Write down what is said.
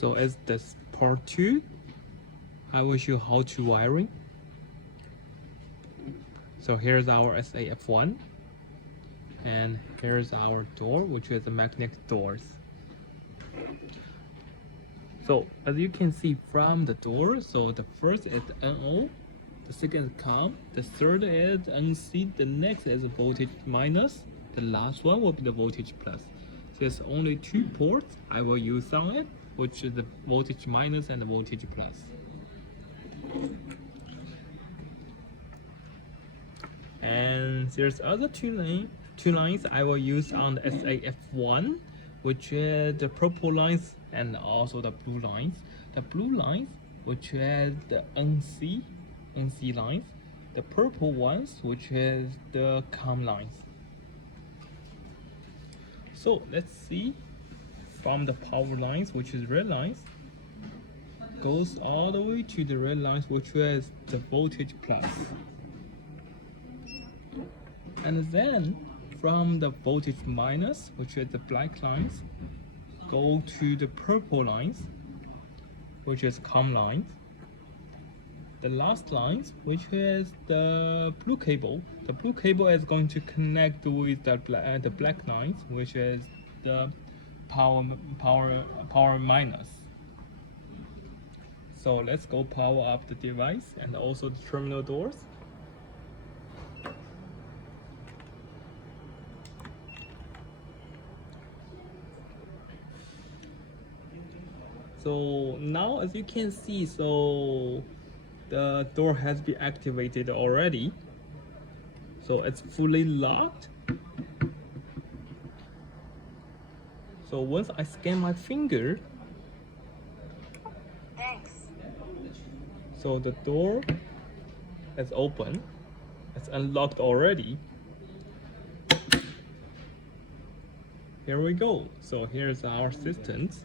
So as this part 2, I will show how to wiring. So here's our SAF1, and here's our door, which is the magnetic doors. So as you can see from the door, so the first is NO, the second is COM, the third is NC, the next is voltage minus, the last one will be the voltage plus. There's only 2 ports I will use on it, which is the voltage minus and the voltage plus. And there's other two lines I will use on the SAF1, which is the purple lines and also the blue lines. The blue lines, which is the NC lines. The purple ones, which is the COM lines. So let's see, from the power lines, which is red lines, goes all the way to the red lines, which is the voltage plus. And then from the voltage minus, which is the black lines, go to the purple lines, which is COM lines. The last lines, which is the blue cable. The blue cable is going to connect with the black lines, which is the power minus. So let's go power up the device and also the terminal doors. So now as you can see, so the door has been activated already. So it's fully locked. So once I scan my finger, Thanks. so the door is open. It's unlocked already. Here we go. So here's our assistant.